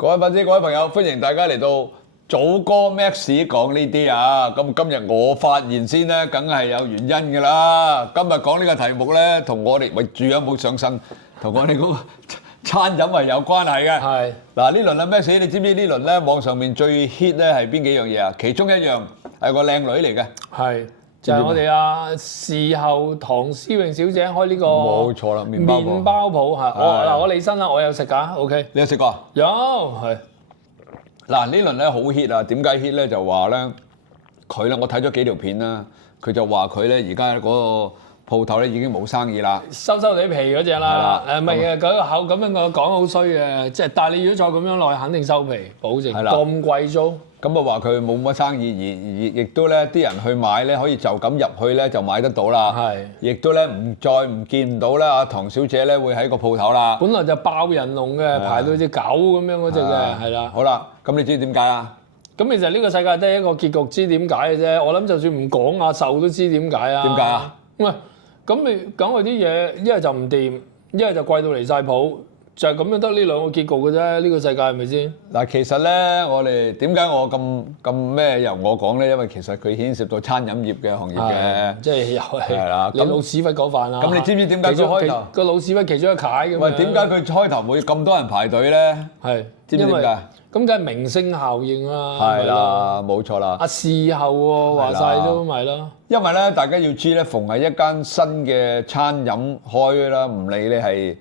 各位粉絲、各位朋友，歡迎大家嚟到祖哥 Max 講呢啲啊！咁今日我發現先咧，梗係有原因㗎啦。今日講呢個題目咧，同我哋住有冇上身，同我哋嗰個餐飲係有關係嘅。係嗱，呢輪啊 Max，你知唔知呢輪咧網上面最 hit 咧係邊幾樣嘢啊？其中一樣係個靚女嚟嘅，係就係我哋事後唐詩詠小姐開呢個冇錯啦，麵包鋪鋪係。我李生啦，我有食㗎，OK。你有食過啊？有係。嗱，呢輪咧好 hit 啊！點解 hit 咧？就話咧佢咧，我睇咗幾條片啦，佢就話佢咧而家嗰個鋪頭咧已經冇生意啦，收地皮嗰只啦，唔係嘅，嗰個口咁樣我講好衰嘅，即係但係你如果再咁樣落去，肯定收皮，保證。係啦，咁貴租。咁啊話佢冇乜生意，而亦都咧啲人去買咧，可以就咁入去咧就買得到啦。係，亦都咧唔見唔到咧阿唐小姐咧會喺個鋪頭啦。本來就爆人龍嘅，排到隻狗咁樣嗰隻嘅，係啦。好啦，咁你知點解啊？咁其實呢個世界得一個結局，知點解嘅啫。我諗就算唔講阿壽都知點解啊。點解啊？喂，咁你講佢啲嘢，一係就唔掂，一係就貴到離晒譜，就係咁樣得呢兩個結局嘅啫。呢個世界係咪先？嗱，其實咧，我哋點解我咁咩由我講咧？因為其實佢牽涉到餐飲業嘅行業嘅，即係又係啦。你老屎忽嗰飯啊！咁你知唔知點解佢開頭個老屎忽其中一楷咁？喂，點解佢開頭會咁多人排隊咧？係，知唔知點解？咁梗係明星效應啦。係啦，冇錯啦。事後喎，話晒都咪咯。因為咧，大家要知咧，逢係一間新嘅餐飲開啦，唔理你係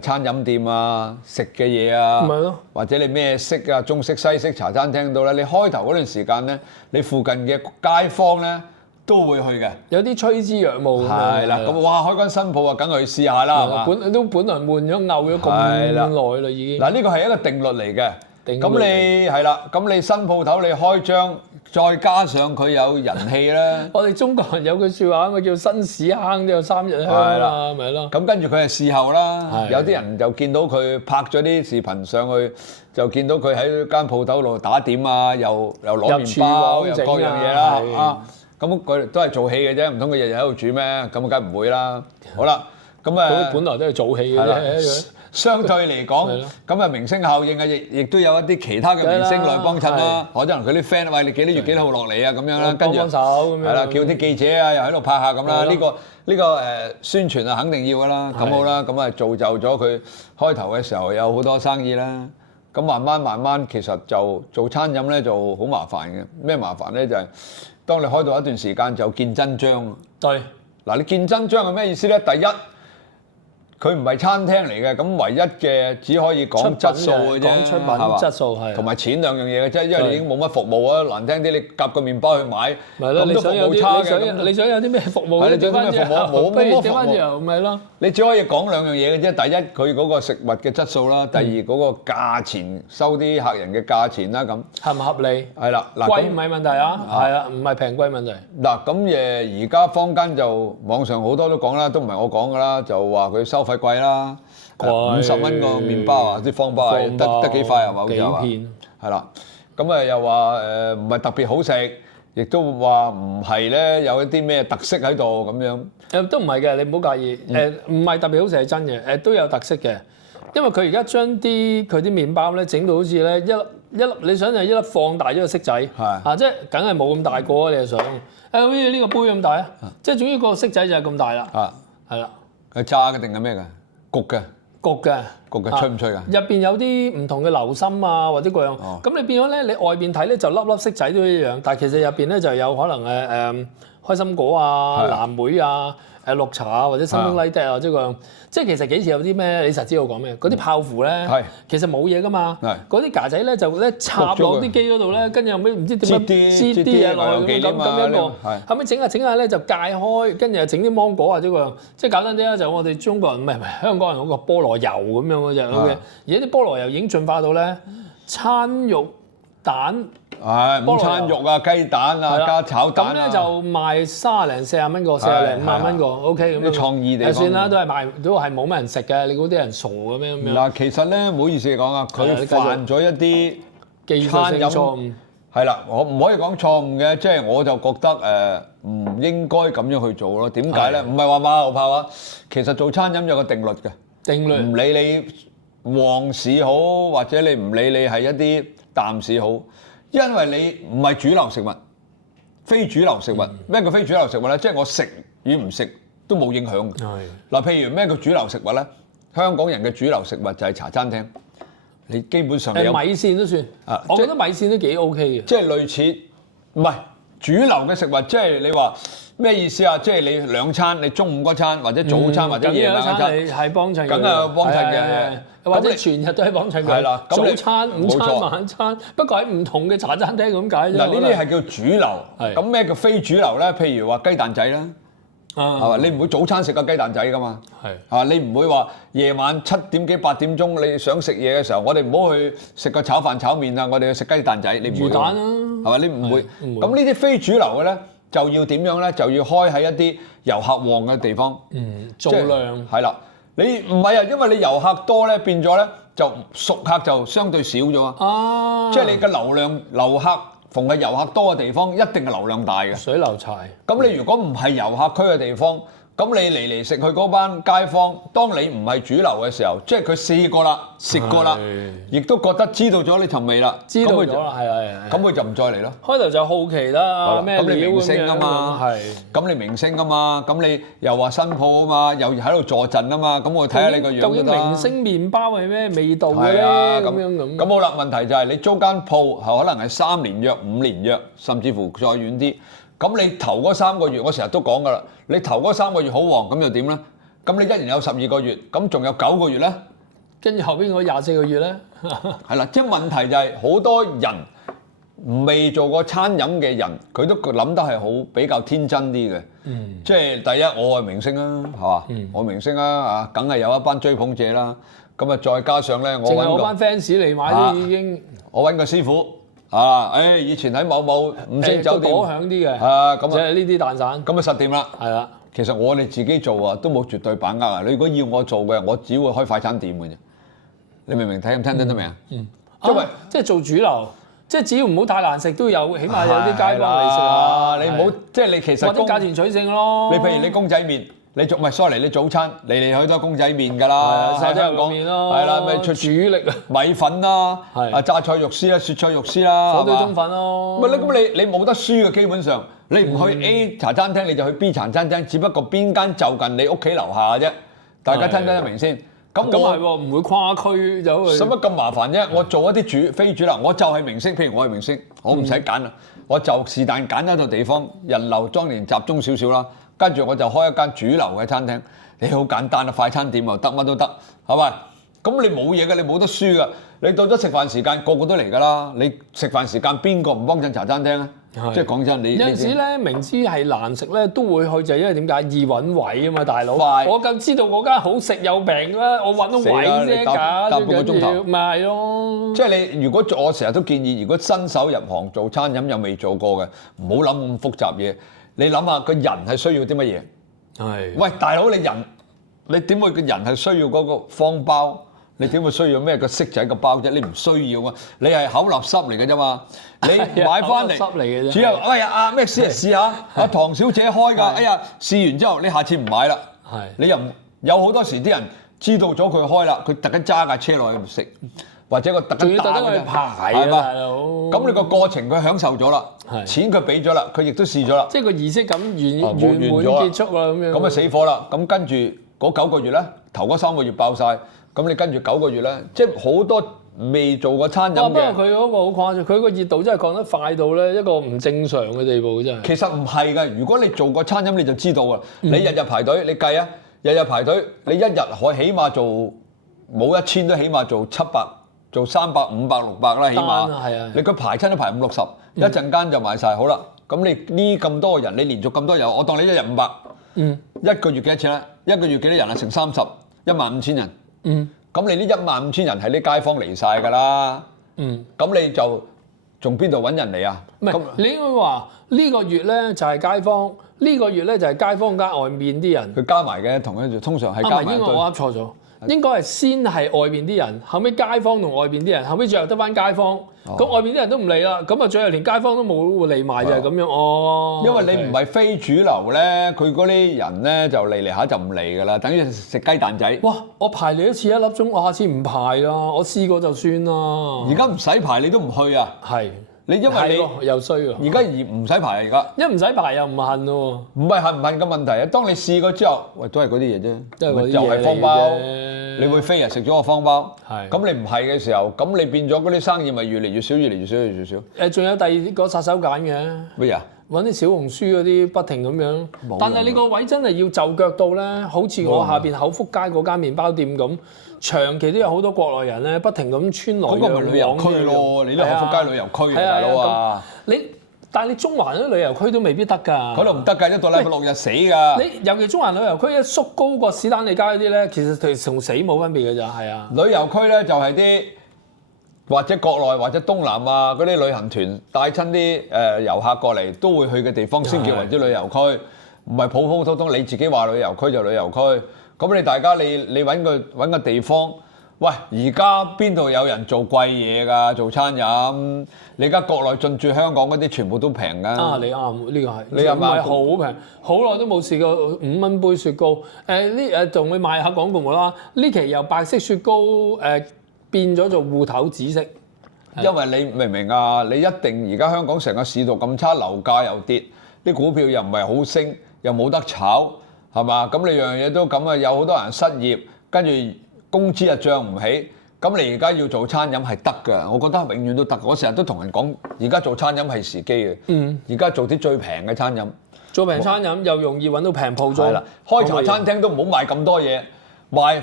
餐飲店啊、食嘅嘢啊，或者你咩式啊、中式、西式茶餐廳到咧，你開頭嗰段時間咧，你附近嘅街坊咧都會去嘅。有啲趨之若鶩。係啦，咁哇開間新鋪啊，梗係去試下啦，係嘛？本來悶咗、嘔咗咁耐啦，已經。嗱，呢個係一個定律嚟嘅。咁你係啦，咁你新鋪頭你開張，再加上佢有人氣咧。我哋中國人有句説話，咪叫新屎坑都有3日香啊，咪咯。咁跟住佢係事後啦，有啲人就見到佢拍咗啲視頻上去，就見到佢喺間鋪頭度打點啊，又攞麵包，又各樣嘢啦。咁佢都係做戲嘅啫，唔通佢日日喺度煮咩？咁梗唔會啦。好啦，咁本來都係做戲嘅啫。相對嚟講，咁啊明星效應啊，亦都有一啲其他嘅明星來幫襯啦。可能佢啲 friend 喂，你幾多月幾多號落嚟啊？咁樣啦，跟住係啦，叫啲記者啊，又喺度拍下咁啦。呢個宣傳啊，肯定要噶啦。咁好啦，咁啊造就咗佢開頭嘅時候有好多生意啦。咁慢慢，其實就做餐飲咧就好麻煩嘅。咩麻煩咧？就係當你開到一段時間就見真章。對，嗱，你見真章係咩意思咧？第一，佢唔係餐廳嚟嘅，咁唯一嘅只可以講質素嘅啫，講出品質素係，同埋錢兩樣嘢嘅啫，因為你已經冇乜服務啊，難聽啲你夾個麵包去買，咁都服務差嘅。你想有啲咩服務？你想咩服務？冇乜服務，咪咯。你只可以講兩樣嘢嘅啫，第一佢嗰個食物嘅質素啦，第二嗰個價錢收啲客人嘅價錢啦，咁合唔合理？係啦，嗱，貴唔係問題啊，係啊，唔係平貴問題。嗱咁而家坊間就網上好多都講啦，都唔係我講㗎啦，就話佢收費貴啦，50蚊個麵包啊，啲方包係得幾塊係嘛？好似係嘛？係啦，咁又話唔係特別好食，亦都話唔係咧有一啲咩特色喺度咁樣。都唔係嘅，你唔好介意。唔係特別好食係真嘅，都有特色嘅。因為佢而家將佢啲麵包咧整到好似咧一粒，你想就一粒放大咗個色仔，即係梗係冇咁大個你就想，好似呢個杯咁大啊，即係總之個色仔就係咁大啦。係啦。係炸嘅定係咩㗎？焗嘅。焗嘅，脆唔脆㗎？入邊有啲唔同嘅流心啊，或者各樣。咁你變咗咧，你外邊睇咧就粒粒色仔都一樣，但係其實入邊咧就有可能開心果啊、藍莓啊、綠茶啊，或者 something like that 啊，即係其實幾時有啲咩？你實知道講咩？嗰啲泡芙咧，其實冇嘢㗎嘛。嗰啲架仔咧就咧插落啲機嗰度咧，跟住後尾唔知點樣擠啲嘢落去咁一個。後尾整下咧就界開，跟住又整啲芒果啊，即係簡單啲啦，就我哋中國人唔係香港人嗰個菠蘿油咁樣嗰隻。而家啲菠蘿油已經進化到咧餐肉蛋。午餐肉啊、雞蛋啊，加炒蛋咁咧就賣30零40蚊個，40零50蚊個 ，OK 咁樣。創意地算啦，都係冇乜人食嘅。你估啲人傻嘅咩咁樣？嗱，其實咧唔好意思講啊，佢犯咗一啲技術性錯誤。係啦，我唔可以講錯誤嘅，即係我就覺得唔應該咁樣去做咯。點解咧？唔係話馬後炮啊，其實做餐飲有個定律嘅。定律。唔理你旺市好，或者你唔理你係一啲淡市好，因為你唔係主流食物，非主流食物。咩叫非主流食物咧？即係我食與唔食都冇影響。嗱，譬如咩叫主流食物咧？香港人嘅主流食物就係茶餐廳，你基本上有米線都算。我覺得米線都幾 OK 嘅。即係類似，唔係主流嘅食物，即係你話。咩意思啊？即係你兩餐，你中午嗰餐或者早餐或者夜晚嗰餐，係幫襯嘅，梗係幫襯嘅，或者全日都係幫襯嘅。係啦，早餐、午餐、晚餐，不過喺唔同嘅茶餐廳咁解啫。嗱，呢啲係叫主流。咁咩叫非主流咧？譬如話雞蛋仔啦，係嘛？你唔會早餐食個雞蛋仔噶嘛？係你唔會話夜晚7點幾8點鐘你想食嘢嘅時候，我哋唔好去食個炒飯炒麵啊！我哋去食雞蛋仔，你唔會。魚蛋啊，係嘛？你唔會。咁呢啲非主流嘅咧？就要點樣咧？就要開喺一啲遊客旺嘅地方，做量係啦。你唔係啊，因為你遊客多咧，變咗咧就熟客就相對少咗啊。即係你嘅遊客逢係遊客多嘅地方，一定係流量大嘅。水流柴。咁你如果唔係遊客區嘅地方，咁你嚟食去嗰班街坊，當你唔係主流嘅時候，即係佢試過啦、食過啦，亦都覺得知道咗呢陣味啦，知道咗啦，係。咁佢就唔再嚟咯。開頭就好奇啦，咩料咁樣？咁你明星啊嘛，咁你明星啊嘛，咁你又話新鋪啊嘛，又喺度坐陣啊嘛，咁我睇下你個樣都得。究竟明星麵包係咩味道嘅咧？咁好啦，問題就係你租間鋪係可能係3年約、5年約，甚至乎再遠啲。咁你頭嗰3個月，我成日都講㗎啦。你頭嗰3個月好旺，咁又點咧？咁你1年有12個月，咁仲有9個月咧？跟住後邊嗰24個月咧？係啦，即係問題就係好多人未做過餐飲嘅人，佢都諗得係好比較天真啲嘅。即係第一，我係明星啦，係嘛？我明星啦，梗係有一班追捧者啦。咁啊，再加上咧，我班 fans 嚟買都已經。我揾個師傅。以前喺某某5星酒店，果響啲嘅，咁即係呢啲蛋散，咁啊實掂啦。係啦，其實我哋自己做啊，都冇絕對把握啊。你如果要我做嘅，我只會開快餐店嘅啫。你明唔明？聽得明啊？因為即係做主流，即係只要唔好太難食，都有起碼有啲街坊嚟食啊。你唔好即係你其實或者價錢取勝咯。你譬如你公仔麵。你唔係 sorry，你早餐嚟嚟去都係公仔麵㗎啦，喺香港係啦，咪出主力米粉啦，榨菜肉絲啦，雪菜肉絲啦，火腿中粉咯。咪咁你冇得輸嘅，基本上你唔去 A 茶餐廳，你就去 B 茶餐廳，只不過邊間就近你屋企樓下嘅啫。大家聽得明先？咁係喎，唔會跨區走去。使乜咁麻煩啫？我做一啲非主流，我就係明星。譬如我係明星，我唔使揀啦，我就是但揀一個地方，人流當然集中少少啦。跟住我就開一間主流嘅餐廳，你好簡單啊，快餐店又得，乜都得，係咪？咁你冇嘢嘅，你冇得輸㗎。你到咗食飯時間，個個都嚟㗎啦。你食飯時間邊個唔幫襯茶餐廳啊？即係講真，你有陣時咧，明知係難食咧，都會去，就係因為點解易揾位啊嘛，大佬。我咁知道嗰間好食有病啦，我揾到位啫，搭半個鐘頭，咪係咯。即係你如果我成日都建議，如果新手入行做餐飲又未做過嘅，唔好諗咁複雜嘢。你諗下個人係需要啲乜嘢？係。喂，大佬你點會個人係需要嗰個方包？你點會需要咩個色仔個包啫？你唔需要啊！你係口立濕嚟嘅啫嘛。你買翻嚟，濕嚟嘅啫。只有哎呀咩試下？阿唐小姐開㗎。哎呀，試完之後你下次唔買啦。係。你又有好多時啲人知道咗佢開啦，佢特登揸架車落去食。或者個特登打佢排啊，大佬。咁你個過程佢享受咗啦，錢佢俾咗啦，佢亦都試咗啦。即係個儀式感圓滿結束啦，咁樣。咁啊死火啦！咁跟住嗰9個月咧，頭嗰3個月爆晒，咁你跟住9個月咧，即係好多未做過餐飲嘅。不過佢嗰個好誇張，佢個熱度真係降得快到咧一個唔正常嘅地步，真係。其實唔係㗎，如果你做過餐飲你就知道啊。你日日排隊，你計啊，日日排隊，你一日可起碼做冇1000都起碼做700。做300、500、600啦，起碼。你佢排親都排50、60，一陣間就賣晒。好啦，咁你呢咁多人，你連續咁多人，我當你一日500。一個月幾多錢咧？一個月幾多人啊？乘30，15000人。咁你呢15000人係啲街坊嚟晒㗎啦。咁你就從邊度揾人嚟啊？唔係，你應該話呢個月咧就係街坊，呢個月咧就係街坊加外面啲人。佢加埋嘅，通常係加埋。應該我噏錯咗。應該係先係外邊啲人，後尾街坊同外邊啲人，後尾最後得翻街坊。咁外邊啲人都唔嚟啦，咁啊最後連街坊都冇嚟埋就係咁樣哦。因為你唔係非主流咧，佢嗰啲人咧就嚟下就唔嚟㗎啦，等於食雞蛋仔。哇！我排你一次1粒鐘，我下次唔排啦，我試過就算啦。而家唔使排你都唔去啊？係。你因為你又衰喎。而家唔使排啊！而家一唔使排又唔恨喎。唔係恨唔恨嘅問題啊！當你試過之後，喂，都係嗰啲嘢啫，都係嗰啲嘢就係方包。你會飛人食咗個方包，咁你唔係嘅時候，咁你變咗嗰啲生意咪越嚟越少，越嚟越少，越嚟越少。仲有第二個殺手鐧嘅乜嘢？揾啲小紅書嗰啲不停咁樣，但係你個位真係要就腳到咧，好似我下邊口福街嗰間麵包店咁，長期都有好多國內人咧，不停咁穿來嗰個咪旅遊區咯，你都口福街旅遊區大佬啊！但係你中環嗰啲旅遊區都未必得㗎。嗰度唔得㗎，一到禮拜6日死㗎。你尤其中環旅遊區一縮高過史丹利街嗰啲咧，其實同死冇分別㗎咋，係啊。旅遊區咧就係啲或者國內或者東南亞嗰啲旅行團帶親啲遊客過嚟都會去嘅地方先叫為之旅遊區，唔係普普通通你自己話旅遊區就旅遊區。咁你大家你揾個地方。喂，而家邊度有人做貴嘢㗎？做餐飲，你而家國內進駐香港嗰啲全部都平㗎。啊，你啱，呢個係。你又買好平，好耐都冇試過5蚊杯雪糕。同你賣下廣告啦。呢期由白色雪糕變咗做芋頭紫色。因為你明唔明啊？你一定而家香港成個市道咁差，樓價又跌，啲股票又唔係好升，又冇得炒，係嘛？咁你樣嘢都咁啊，有好多人失業，跟住。工資又漲唔起，咁你而家要做餐飲係得㗎，我覺得永遠都得。我成日都同人講，而家做餐飲係時機嘅。而家做啲最平嘅餐飲，做平餐飲又容易揾到平鋪租。係啦，開茶餐廳都唔好賣咁多嘢，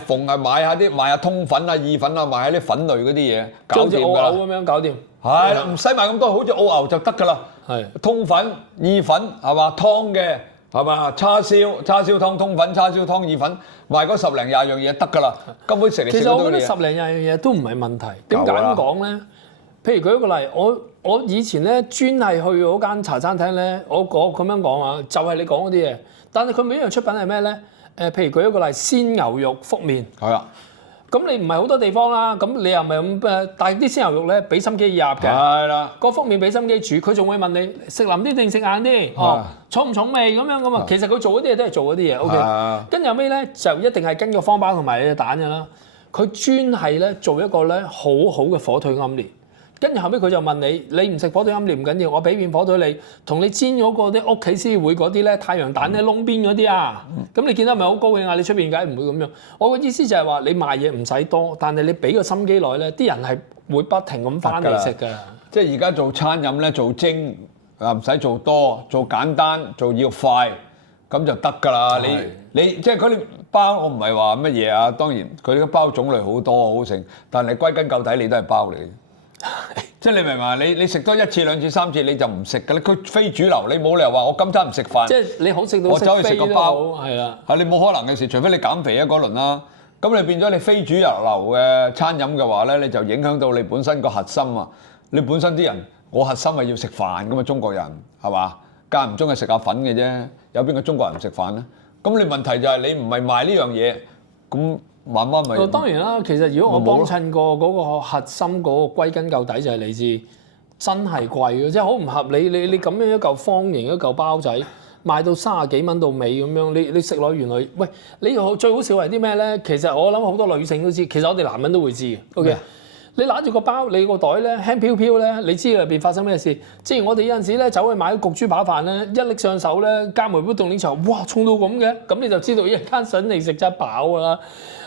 逢係賣下通粉啊、意粉啊，賣下啲粉類嗰啲嘢，搞掂㗎啦。澳牛咁樣搞掂。係啦，唔使賣咁多，好似澳牛就得㗎啦。係通粉、意粉係嘛，湯嘅。係嘛？叉燒湯、通粉、叉燒湯、意粉，賣嗰10零20樣嘢得㗎啦。根本食嚟食去都係嘢。其實我覺得10零20樣嘢都唔係問題。點解咁講咧？譬如舉一個例，我以前咧專係去嗰間茶餐廳咧，我咁樣講啊，就係你講嗰啲嘢。但係佢每一樣出品係咩咧？譬如舉一個例，鮮牛肉福麵。係啊。咁你唔係好多地方啦，咁你又唔係咁但係啲鮮牛肉咧俾心機入嘅，係啦，個福麵俾心機煮，佢仲會問你食腍啲定食硬啲，重唔重味咁樣咁啊？其實佢做嗰啲嘢都係做嗰啲嘢，OK。跟住後尾咧就一定係跟個方包同埋你隻蛋㗎啦，佢專係咧做一個咧好好嘅火腿奄列。跟住後尾佢就問你唔食火腿奄列唔緊要，我俾片火腿你，同你煎嗰個啲屋企先會嗰啲咧太陽蛋咧窿邊嗰啲啊，咁你見到係咪好高興啊？你出邊梗係唔會咁樣。我嘅意思就係話你賣嘢唔使多，但係你俾個心機落咧，啲人係會不停咁翻嚟食㗎。即係而家做餐飲咧，做精啊唔使做多，做簡單，做要快，咁就得㗎啦。你即係嗰啲包，我唔係話乜嘢啊。當然佢啲包種類好多好食，但係歸根究底你都係包嚟。即係你明嘛？你食多1次2次3次你就唔食㗎啦。佢非主流，你冇理由話我今餐唔食飯。即係你好食到我走去食個包，係啦。係你冇可能嘅事，除非你減肥嗰輪啦。咁你變咗你非主流嘅餐飲嘅話咧，你就影響到你本身個核心啊。你本身啲人，我核心係要食飯㗎嘛，中國人係嘛？間唔中係食下粉嘅啫。有邊個中國人唔食飯咧？咁你問題就係你唔係賣呢樣嘢，咁。慢慢咪。當然啦，其實如果我幫襯過嗰個核心嗰個歸根究底就係你知，真係貴嘅，即係好唔合理。你咁樣一嚿方形一嚿包仔賣到30幾蚊到尾咁樣，你食落原來喂，你最好笑係啲咩咧？其實我諗好多女性都知，其實我哋男人都會知嘅。OK，你揦住個包，你個袋咧輕飄飄咧，你知入邊發生咩事？即係我哋有陣時咧走去買焗豬扒飯咧，一拎上手咧，加梅杯凍檸茶，哇重到咁嘅，咁你就知道一間筍你食得飽㗎啦。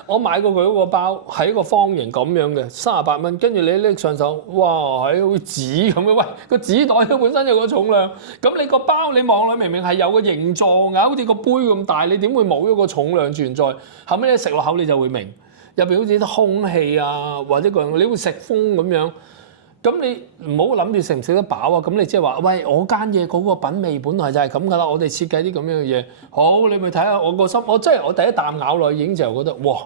我買過佢嗰個包係一個方形咁樣嘅，38蚊，跟住你拎上手，哇係好似紙咁樣，喂個紙袋都本身有個重量，咁你個包你望落明明係有個形狀㗎，好似個杯咁大，你點會冇咗個重量存在？後尾你食落口你就會明，入邊好似啲空氣啊，或者個你會食風咁樣，咁你唔好諗住食唔食得飽啊！咁你即係話，喂我間嘢嗰個品味本來就係咁㗎啦，我哋設計啲咁樣嘅嘢，好你咪睇下我個心，我真係我第一啖咬落已經就覺得哇！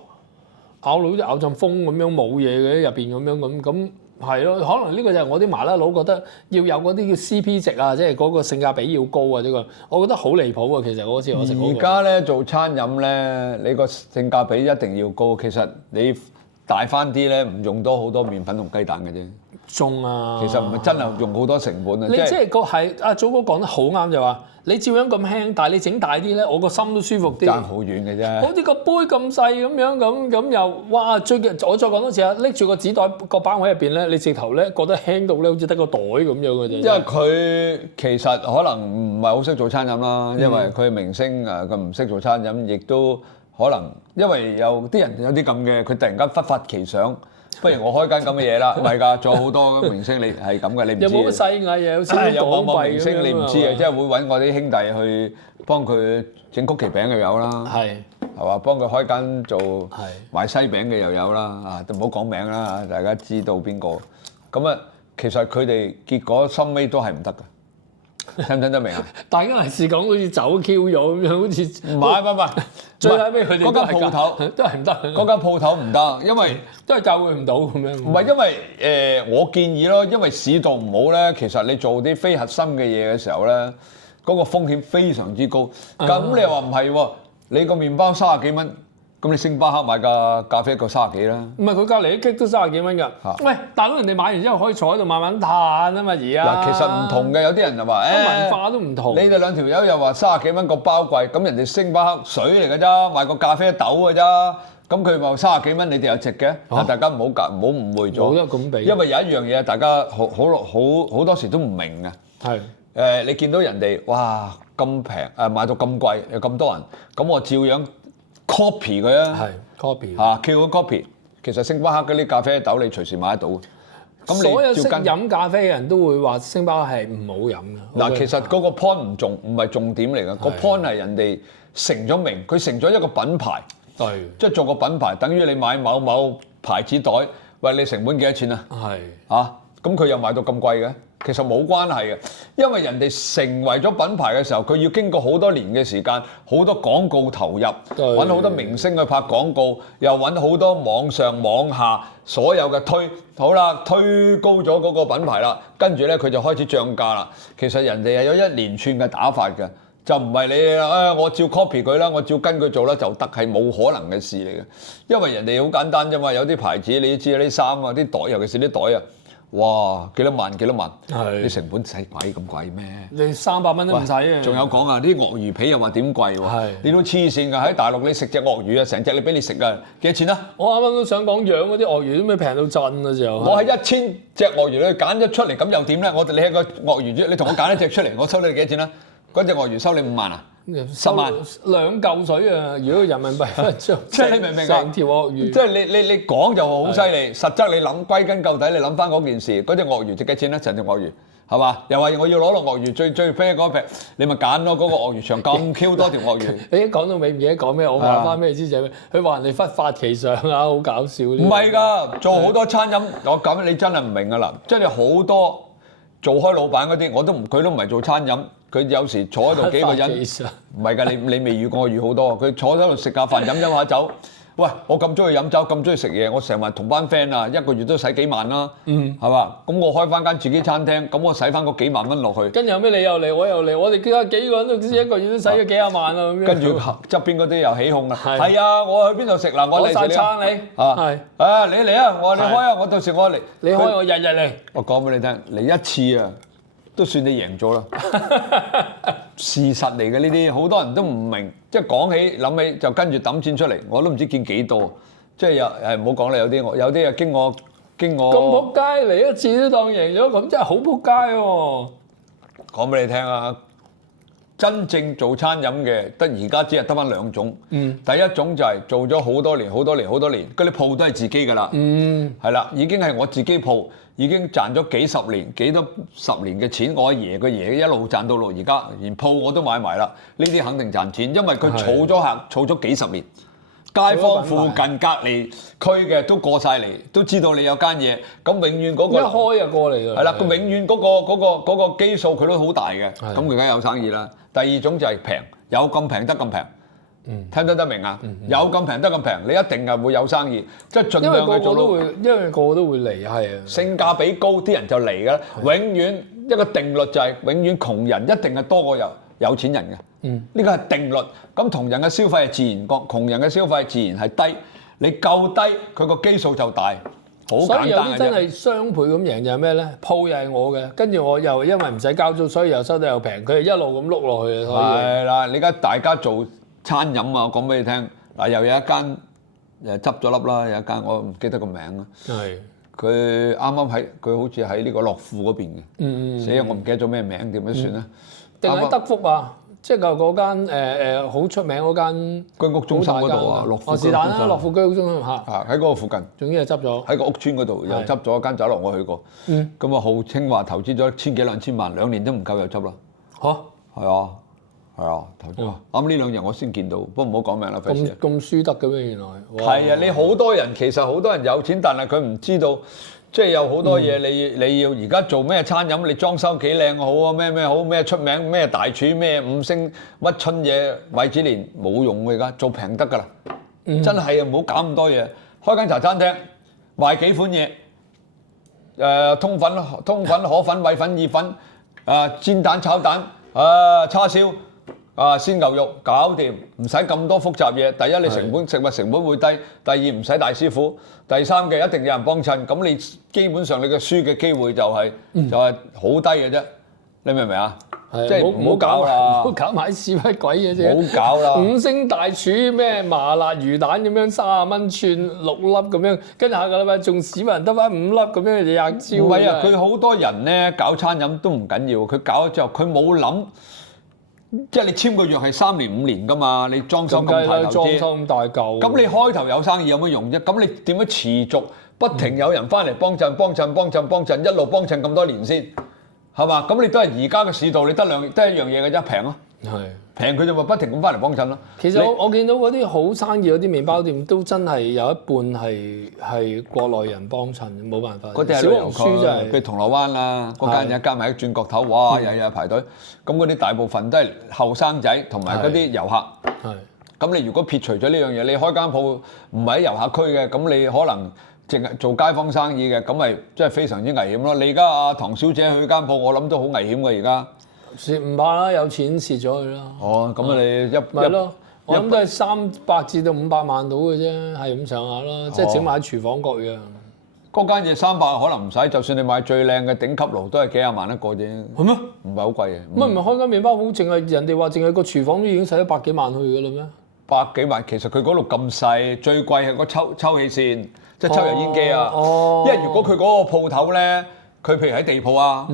咬到好似咬陣風咁樣冇嘢嘅入邊咁樣咁係咯，可能呢個就係我啲麻甩佬覺得要有嗰啲叫 CP 值啊，即係嗰個性價比要高啊！呢個我覺得好離譜啊，其實嗰次我食嗰個。而家咧做餐飲咧，你個性價比一定要高。其實你大翻啲咧，唔用多好多麵粉同雞蛋嘅啫。中啊！其實唔係真係用好多成本啊！你即係個係阿祖哥講得好啱，就話你照樣咁輕，但係你整大啲咧，我個心都舒服啲。爭好遠嘅啫。好似個杯咁細咁樣咁又哇！我再講多次啊，拎住個紙袋個包位入邊咧，你直頭咧覺得輕到咧，好似得個袋咁樣嘅啫。因為佢其實可能唔係好識做餐飲啦，因為佢係明星啊，佢唔識做餐飲，亦都可能因為有啲人有啲咁嘅，佢突然間忽發奇想。不如我開間咁嘅嘢啦，唔係㗎，仲有好多明星你係咁嘅，你唔知。有冇細藝啊？有少少有某明星你唔知啊，即係會揾我啲兄弟去幫佢整曲奇餅又有啦，係嘛？幫佢開間做賣西餅嘅又有啦，啊都唔好講名啦，大家知道邊個。咁啊，其實佢哋結果深尾都係唔得㗎。聽唔聽得明啊？大家係試講好似走 Q 咗咁樣，好似唔係，最後尾佢哋嗰間鋪頭都係唔得。嗰間鋪頭唔得，因為都係教會唔到咁樣。唔係因為我建議咯，因為市道唔好咧，其實你做啲非核心嘅嘢嘅時候咧，嗰個風險非常之高。咁你又話唔係喎？你個麵包30幾蚊。咁你星巴克買架咖啡一個30幾啦？唔係佢隔離啲 cake 都30幾蚊㗎。喂，大佬人哋買完之後可以坐喺度慢慢嘆啊嘛，而家嗱，其實唔同嘅，有啲人就話文化都唔同。你哋兩條友又話30幾蚊個包貴，咁人哋星巴克水嚟㗎咋，買個咖啡豆㗎咋，咁佢話30幾蚊，你哋又值嘅。但大家唔好誤會咗。冇得咁比。因為有一樣嘢大家好多時都唔明嘅。係。你見到人哋哇咁平，買到咁貴，有咁多人，咁我照樣copy 佢啊，係 copy 嚇，叫佢 copy。其實星巴克嗰啲咖啡豆你隨時買得到。咁所有識飲咖啡嘅人都會話星巴克係唔好飲嘅。嗱，其實嗰個 point 唔係重點嚟嘅，個 point 係人哋成咗名，佢成咗一個品牌。對，即係做個品牌，等於你買某某牌子袋，喂，你成本幾多錢啊？係啊，咁佢又賣到咁貴嘅？其實冇關係嘅，因為人哋成為咗品牌嘅時候，佢要經過好多年嘅時間，好多廣告投入，揾好多明星去拍廣告，又揾好多網上網下所有嘅推，好啦，推高咗嗰個品牌啦，跟住咧佢就開始漲價啦。其實人哋係有一連串嘅打法嘅，就唔係你我照 copy 佢啦，我照跟佢做啦就得，係冇可能嘅事嚟嘅。因為人哋好簡單啫嘛，有啲牌子你都知啊，啲衫啊、啲袋，尤其是啲袋啊。哇！幾多萬？你成本使鬼咁貴咩？你300蚊都唔使啊！仲有講啊，啲鱷魚皮又話點貴喎？你都黐線㗎！喺大陸你食隻鱷魚啊，成隻你俾你食啊，幾多錢啊？我啱啱都想講養嗰啲鱷魚都未平到震嘅時候。我係1000隻鱷魚你揀咗出嚟，咁又點咧？你係個鱷魚你同我揀一隻出嚟，我收你幾多錢啊？嗰隻鱷魚收你5萬啊？10萬2嚿水啊！如果人民幣即係你明唔明啊？成條鱷魚，即係你講就好犀利，實質你諗歸根究底，你諗翻嗰件事，嗰隻鱷魚值幾錢咧？成條鱷魚係嘛？又話我要攞落鱷魚最飛嗰隻，你咪揀咯。嗰個鱷魚場咁 Q 多條鱷魚。你一講到尾唔記得講咩？我話翻咩知就係咩？佢話人哋忽發奇想啊，好搞笑。唔係㗎，做好多餐飲，我咁你真係唔明㗎啦！真係好多做開老闆嗰啲，佢都唔係做餐飲。佢有時坐喺度幾個人，唔係㗎，你未遇過我遇好多。佢坐喺度食下飯，飲下酒。喂，我咁中意飲酒，咁中意食嘢，我成日同班 friend 啊，一個月都使幾萬啦，係嘛？咁我開翻間自己餐廳，咁我使翻嗰幾萬蚊落去。跟住後尾你又嚟，我又嚟，我哋家幾個人都一個月都使咗幾廿萬啦咁樣。跟住側邊嗰啲又起哄啦，係啊，我去邊度食嗱，我嚟食你。我撐你啊，你嚟啊，我話你開啊，我到時我嚟。你開我日日嚟。我講俾你聽，嚟一次啊！都算你贏咗啦，事實嚟嘅呢啲，好多人都唔明，即係講起諗起就跟住抌錢出嚟，我都唔知見幾多，即係唔好講啦，有啲啊經我咁仆街嚟一次都當贏咗，咁真係好仆街喎！講俾你聽啊，真正做餐飲嘅得而家只係得翻2種，第一種就係做咗好多年，嗰啲鋪都係自己㗎啦，係啦，已經係我自己鋪。已經賺咗幾多十年嘅錢，我阿爺嘅爺一路賺到而家，連鋪我都買埋啦。呢啲肯定賺錢，因為佢儲咗客，儲咗幾十年，街坊附近隔離區嘅都過晒嚟，都知道你有間嘢，咁永遠嗰個一開就過嚟㗎。係啦，佢永遠嗰個基數佢都好大嘅，咁佢梗係有生意啦。第二種就係平，有咁平得咁平。聽得明啊？有咁平得咁平，你一定係會有生意，即係盡量去做到。因為個個都會嚟，係啊。性價比高，啲人就嚟㗎啦。永遠一個定律就係，永遠窮人一定係多過有錢人嘅。呢個係定律。咁窮人嘅消費係自然高，窮人嘅消費自然係低。你夠低，佢個基數就大。好簡單嘅啫。所以有啲真係雙倍咁贏就係咩咧？鋪又係我嘅，跟住我又因為唔使交租，所以又收得又平。佢係一路咁碌落去。係啦，你而家大家做餐飲啊，我講俾你聽。嗱，又有一間執咗笠啦，有一間我唔記得個名啦。係。佢啱啱佢好似喺呢個樂富嗰邊嘅。死我唔記得咗咩名，點樣算咧？定喺德福啊？即係嗰間好出名嗰間居屋中心嗰度啊，樂富是但啦，樂富居屋中心嚇。喺嗰個附近。總之係執咗。喺個屋村嗰度又執咗一間酒樓，我去過。咁啊，號稱話投資咗千幾兩千萬，2年都唔夠又執啦。嚇？係啊，投資。啱呢2日我先見到，不過唔好講名啦，費事。咁輸得嘅咩？原來。係啊，你好多人其實好多人有錢，但係佢唔知道。即係有好多嘢，你要而家做咩餐飲？你裝修幾靚好啊？咩好咩出名咩大廚咩5星乜春嘢米芝蓮冇用嘅，而家做平得㗎啦！真係啊，唔好搞咁多嘢。開間茶餐廳賣幾款嘢，通粉、河粉、米粉、意粉，煎蛋、炒蛋，叉燒。鮮牛肉搞掂，唔使咁多複雜嘢。第一，你食物成本會低；第二，唔使大師傅；第三嘅一定有人幫襯。咁你基本上你嘅輸嘅機會就係好低嘅啫。你明唔明啊？即係唔好搞啦，唔好搞埋屎乜鬼嘢啫！唔好搞啦！5星大廚咩麻辣魚蛋咁樣30蚊串6粒咁樣，跟住下個禮拜仲市民得翻5粒咁樣就吔蕉。唔係啊，佢好多人咧搞餐飲都唔緊要，佢搞咗之後佢冇諗。即係你簽個約係3年5年㗎嘛，你裝修咁大投資，裝修咁大嚿，咁你開頭有生意有乜用啫？咁你點樣持續不停有人翻嚟幫襯，一路幫襯咁多年先，係嘛？咁你都係而家嘅市道，你得一樣嘢嘅啫，平咯。係平佢就咪不停咁翻嚟幫襯咯。其實我見到嗰啲好生意嗰啲麵包店都真係有一半係國內人幫襯，冇辦法。嗰啲係旅遊區，譬如銅鑼灣啦，嗰間有一間咪喺轉角頭，哇，日日排隊。咁嗰啲大部分都係後生仔同埋嗰啲遊客。係。咁你如果撇除咗呢樣嘢，你開間鋪唔係喺遊客區嘅，咁你可能淨係做街坊生意嘅，咁咪真係非常之危險咯。你而家阿唐小姐去間鋪，我諗都好危險嘅而家。蝕唔怕啦，有錢蝕咗佢啦。哦，咁啊你咪咯，我諗都係300至到500萬到嘅啫，係咁上下啦。即係整埋廚房各樣。嗰間嘢300可能唔使，就算你買最靚嘅頂級爐，都係幾廿萬一個啫。係咩？唔係好貴嘅。乜唔係開間麵包鋪，淨係人哋話淨係個廚房都已經使咗100幾萬去㗎啦咩？100幾萬，其實佢嗰度咁細，最貴係個抽氣扇，即係抽油煙機啊。因為如果佢嗰個鋪頭咧，佢譬如喺地鋪啊。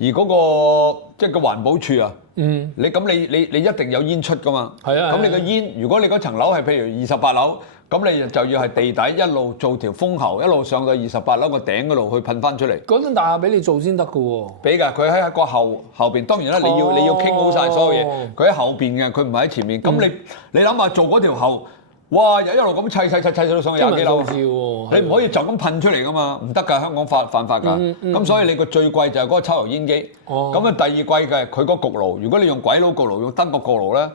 而嗰個即係個環保署啊，你一定有煙出噶嘛？係啊。咁你個煙，如果你嗰層樓係譬如28樓，咁你就要係地底一路做條風喉，一路上到28樓個頂嗰度去噴翻出嚟。嗰棟大廈俾你做先得噶喎。俾㗎，佢喺個後邊。當然啦，你要傾好晒所有嘢。佢喺後邊嘅，佢唔係喺前面。咁你諗下做嗰條喉。哇！又一路咁砌到上去20幾樓，你唔可以就咁噴出嚟噶嘛，唔得㗎，香港犯法㗎。咁所以你個最貴就係嗰個抽油煙機。咁啊第二貴嘅佢個焗爐，如果你用鬼佬焗爐，用德國焗爐咧，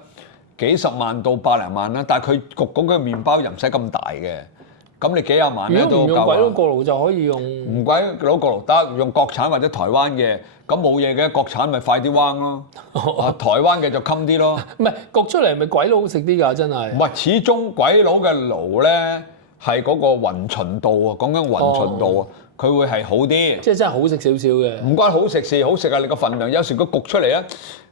幾十萬到百零萬啦。但係佢焗嗰個麵包又唔使咁大嘅，咁你幾廿萬咧都夠。如果唔用鬼佬焗爐就可以用。唔鬼佬焗爐得，用國產或者台灣嘅。咁冇嘢嘅，國產咪快啲彎咯。台灣嘅就襟啲咯。唔係焗出嚟咪鬼佬好食啲㗎，真係。唔係，始終鬼佬嘅爐咧係嗰個勻循度啊，講緊勻循度啊，佢會係好啲。即係真係好食少少嘅。唔關好食事，好食啊！你個份量有時佢焗出嚟咧，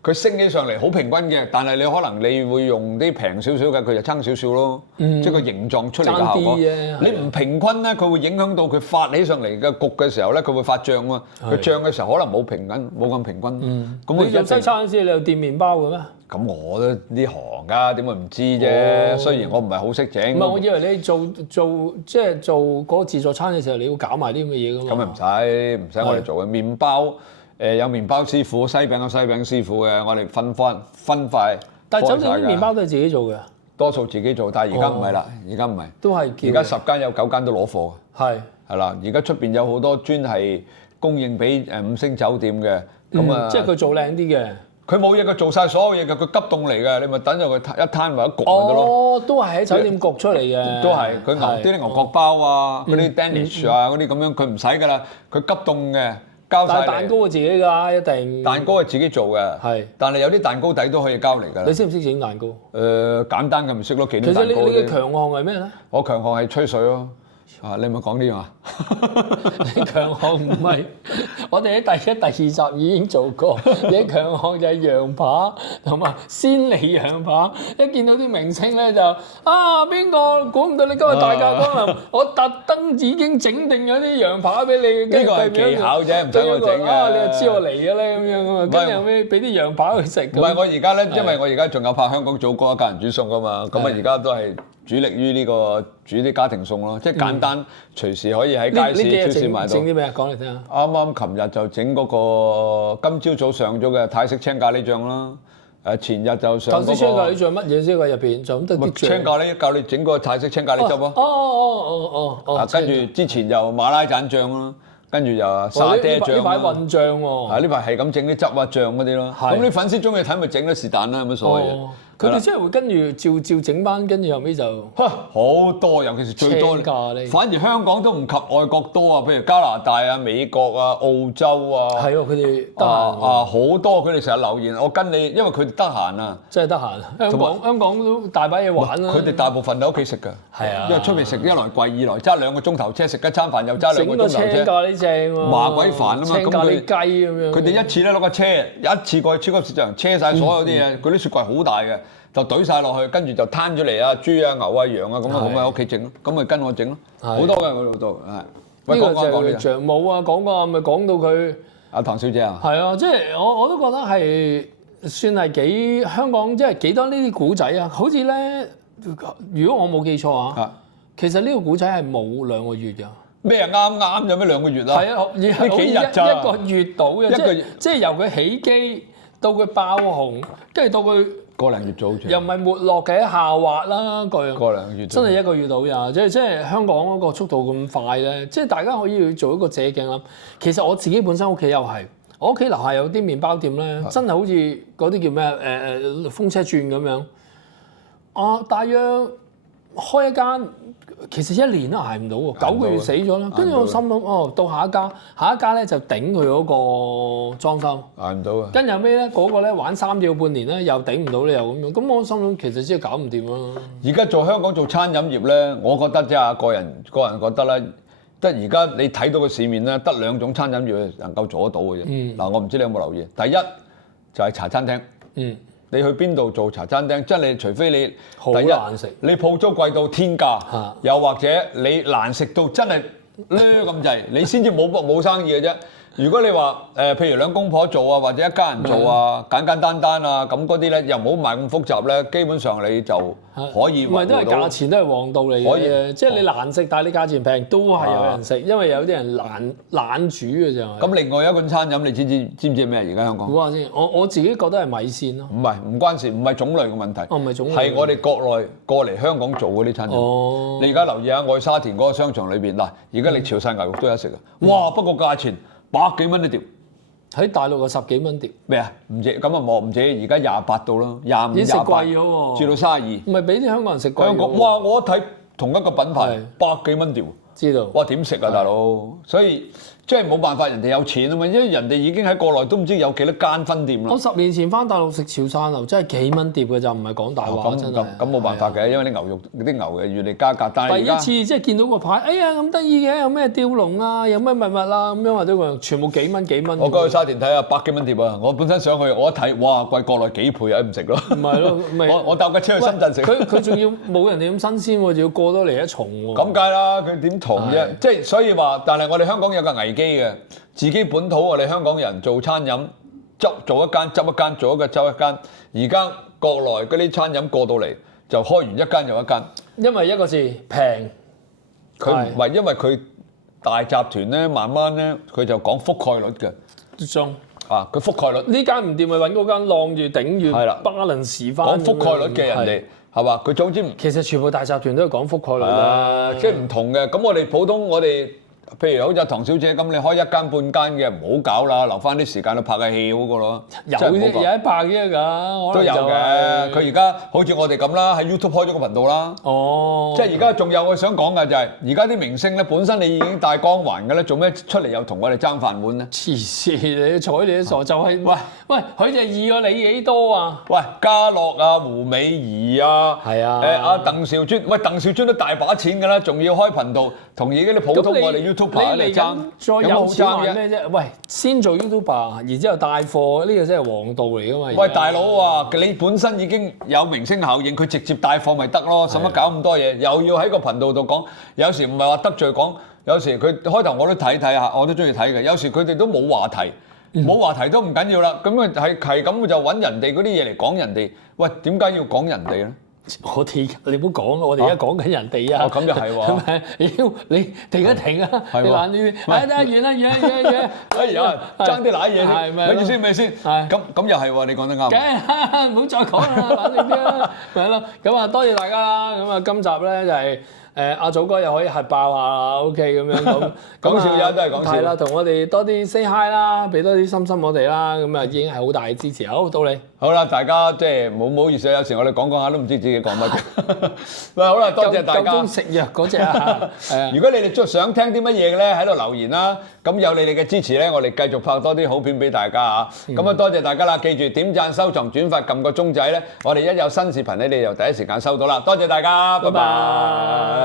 佢升起上嚟好平均嘅，但係你可能你會用啲平少少嘅，佢就爭少少咯。即係個形狀出嚟嘅效果。你唔平均咧，佢會影響到佢發起上嚟嘅焗嘅時候咧，佢會發脹啊。佢脹嘅時候可能冇咁平均。咁你做西餐先，你有掂麵包嘅咩？咁我都呢行㗎，點會唔知啫？雖然我唔係好識整。唔係，我以為你即係做嗰個自助餐嘅時候，你要搞埋啲咁嘅嘢㗎嘛。咁咪唔使我哋做嘅。麵包有麵包師傅，西餅有西餅師傅嘅，我哋分塊。但係酒店啲麵包都係自己做嘅。多數自己做，但係而家唔係啦，而家唔係。都係。而家10間有9間都攞貨。係啦，而家出邊有好多專係供應俾5星酒店嘅，咁啊。即係佢做靚啲嘅。佢冇嘢，佢做晒所有嘢嘅，佢急凍嚟嘅，你咪等咗佢一攤或者焗咪得咯。哦，都係喺酒店焗出嚟嘅。都係佢啲牛角包啊，嗰啲 Danish 啊，嗰啲咁樣，佢唔使㗎啦，佢急凍嘅。但係蛋糕係自己㗎，一定。蛋糕係自己做嘅，係。但係有啲蛋糕底都可以交嚟㗎啦。你識唔識整蛋糕？簡單嘅咪識咯，幾多蛋糕。其實你嘅強項係咩咧？我強項係吹水咯。你咪講啲嘛？你強項唔係，我哋喺第一、第二集已經做過。你強項就係羊扒同埋鮮梨羊扒。一見到啲明星咧就邊個估唔到你今日大駕光臨，我特登已經整定咗啲羊扒俾你。呢個係技巧啫，唔使我整嘅。你就知我嚟嘅咧咁樣啊，跟住後尾俾啲羊扒佢食。唔係我而家咧，因為我而家仲有拍香港祖國一家人煮餸啊嘛，咁啊而家都係。主力於呢個煮啲家庭餸咯，即係簡單，隨時可以喺街市、超市買到。整啲咩啊？講嚟聽下。啱啱琴日就整嗰個今朝早上咗嘅泰式青咖喱醬啦。前日就上嗰個。泰式青咖喱醬乜嘢先？佢入邊就咁得啲醬。青咖喱教你整個泰式青咖喱汁咯。哦。跟住之前就馬拉盞醬啦，跟住就沙爹醬啦。呢排混醬喎。呢排係咁整啲汁啊醬嗰啲咯。咁啲粉絲中意睇咪整咗是但啦，有乜所謂？佢哋真係會跟住照整班，跟住後尾就好多，尤其是最多。反而香港都唔及外國多啊，譬如加拿大啊、美國啊、澳洲啊。係喎，佢哋得閒好多，佢哋成日留言，我跟你，因為佢哋得閒啊。真係得閒。香港都大把嘢玩啦。佢哋大部分喺屋企食㗎。係啊。因為出面食一來貴，二來揸2個鐘頭車食一餐飯，又揸2個鐘頭車。整個青咖喱正喎。麻鬼煩啊嘛。青咖喱雞咁樣。佢哋一次咧攞個車，一次過去超級市場，車晒所有啲嘢，佢啲雪櫃好大嘅。就懟晒落去，跟住就攤咗嚟啊！豬啊、牛啊、羊啊咁啊，咁喺屋企整咯，咁咪跟我整咯，好多嘅嗰度係。呢個就係長毛啊，講過咪講到佢。阿唐小姐啊。係啊，即係我都覺得係算係幾香港，即係幾多呢啲古仔啊！好似咧，如果我冇記錯啊，其實呢個古仔係冇2個月㗎。咩啊？啱有咩2個月啊？係啊，呢幾日咋？一個月到嘅，即係由佢起機到佢爆紅，跟住到佢。個零月早又唔係沒落嘅下滑啦，個零月真係1個月到呀！即係香港嗰個速度咁快咧，即係大家可以做一個借鏡啦。其實我自己本身屋企又係，我屋企樓下有啲麵包店咧，真係好似嗰啲叫咩風車轉咁樣。大約開一間，其實1年都捱唔到喎，9個月死咗啦。跟住我心諗，到下一家咧就頂佢嗰個裝修，捱唔到啊。跟住後尾咧嗰個咧玩3至半年咧，又頂唔到咧，又咁樣。咁我心諗其實真係搞唔掂咯。而家做香港做餐飲業咧，我覺得即係個人覺得咧，即係而家你睇到個市面咧，得2種餐飲業能夠做得到嘅啫。嗱，我唔知你有冇留意，第一就係茶餐廳。你去邊度做茶餐廳？即係你除非你第一難食，你鋪租貴到天價，又或者你難食到真係咁滯，你先至冇生意嘅啫。如果你話譬如兩公婆做啊，或者一家人做啊，簡簡單單啊，咁嗰啲咧又唔好賣咁複雜咧，基本上你就可以唔係都係價錢都係王道嚟嘅。可以，即係你難食，但係你價錢平都係有人食，因為有啲人懶煮嘅就係。咁另外一款餐飲你知唔知咩？而家香港？估下先，我自己覺得係米線咯。唔關事，唔係種類嘅問題。唔係種類。係我哋國內過嚟香港做嗰啲餐飲。你而家留意下愛沙田嗰個商場裏邊嗱，而家你潮汕牛肉都有得食啊！哇，不過價錢100幾蚊一條，喺大陸就10幾蚊條。咩啊？唔止咁啊，冇唔止，而家28到啦，25、28。已經食貴咗喎，至到32。唔係俾啲香港人食貴。香港哇！我一睇同一個品牌100幾蚊條，知道？哇！點食啊，大佬？所以即係冇辦法，人哋有錢啊嘛，因為人哋已經喺國內都唔知有幾多間分店啦。我10年前翻大陸食潮汕牛，真係幾蚊碟嘅就唔係講大話。咁冇辦法嘅，因為啲牛肉啲牛嘅越嚟加價。但係第一次即係見到個牌，哎呀咁得意嘅，有咩吊龍啊，有咩物啊咁樣或者全部幾蚊。我過去沙田睇下100幾蚊碟啊！我本身上去，我一睇，哇貴國內幾倍啊，唔食咯。唔係咯，我搭架車去深圳食。佢仲要冇人哋咁新鮮喎，仲要過多嚟一重喎。咁梗係啦，佢點同啫？即係所以話，但係我哋香港有個危機嘅，自己本土我哋香港人做餐飲，做一間執一間，做一個執一間。而家國內嗰啲餐飲過到嚟，就開完一間又一間。因為一個字平，佢唔係因為佢大集團咧，慢慢咧佢就講覆蓋率嘅。中啊，佢覆蓋率呢間唔掂咪揾嗰間晾住頂住，係啦，balance翻。講覆蓋率嘅人哋。係嘛？佢總之其實全部大集團都係講覆蓋率啦，即係唔同嘅。咁我哋普通我哋譬如好似唐小姐咁，你開一間半間嘅唔好搞啦，留翻啲時間去拍下戲好過咯。有一拍啫㗎，都有嘅。佢而家好似我哋咁啦，喺 YouTube 開咗個頻道啦。哦，即係而家仲有我想講嘅就係，而家啲明星咧本身你已經帶光環嘅咧，做咩出嚟又同我哋爭飯碗咧？黐線，你睬你都傻，就係喂，佢就易過你幾多啊？喂，家樂啊，胡美儀啊，係啊，阿鄧兆尊，喂，鄧兆尊都大把錢㗎啦，仲要開頻道，同而家啲普通我哋 YouTuber 嚟爭，再有錢賺咩啫？喂，先做 YouTuber，然之後帶貨，呢個真係王道嚟㗎嘛！喂，大佬啊，你本身已經有明星效應，佢直接帶貨咪得咯，使乜搞咁多嘢？又要喺個頻道度講，有時唔係話得罪講，有時佢開頭我都睇下，我都中意睇嘅。有時佢哋都冇話題。冇話題都唔緊要啦，咁啊係咁就揾人哋嗰啲嘢嚟講人哋。喂，點解要講人哋咧？你唔好講，我哋而家講緊人哋啊！咁就係喎。係咪？你停一停啊！你玩住，得完啦，哎呀，爭啲瀨嘢添，咪住先，咪先。咁又係喎，你講得啱。梗係唔好再講啦，冷靜啲啦，咪係咯。咁啊，多謝大家啦。咁啊，今集咧就係。阿祖哥又可以核爆下 OK 咁樣咁講笑嘢都係講笑。係啦，同我哋多啲 say hi 啦，俾多啲心我哋啦，咁啊已經係好大嘅支持。好，到你。好啦，大家即係唔好意思，有時我哋講下都唔知自己講乜嘅。喂，好啦，多謝大家。夠鐘食藥嗰隻啊！如果你哋想聽啲乜嘢嘅咧，喺度留言啦。咁有你哋嘅支持咧，我哋繼續拍多啲好片俾大家啊！咁啊，多謝大家啦！記住點讚、收藏、轉發、撳個鐘仔咧，我哋一有新視頻咧，你就第一時間收到啦！多謝大家，拜拜。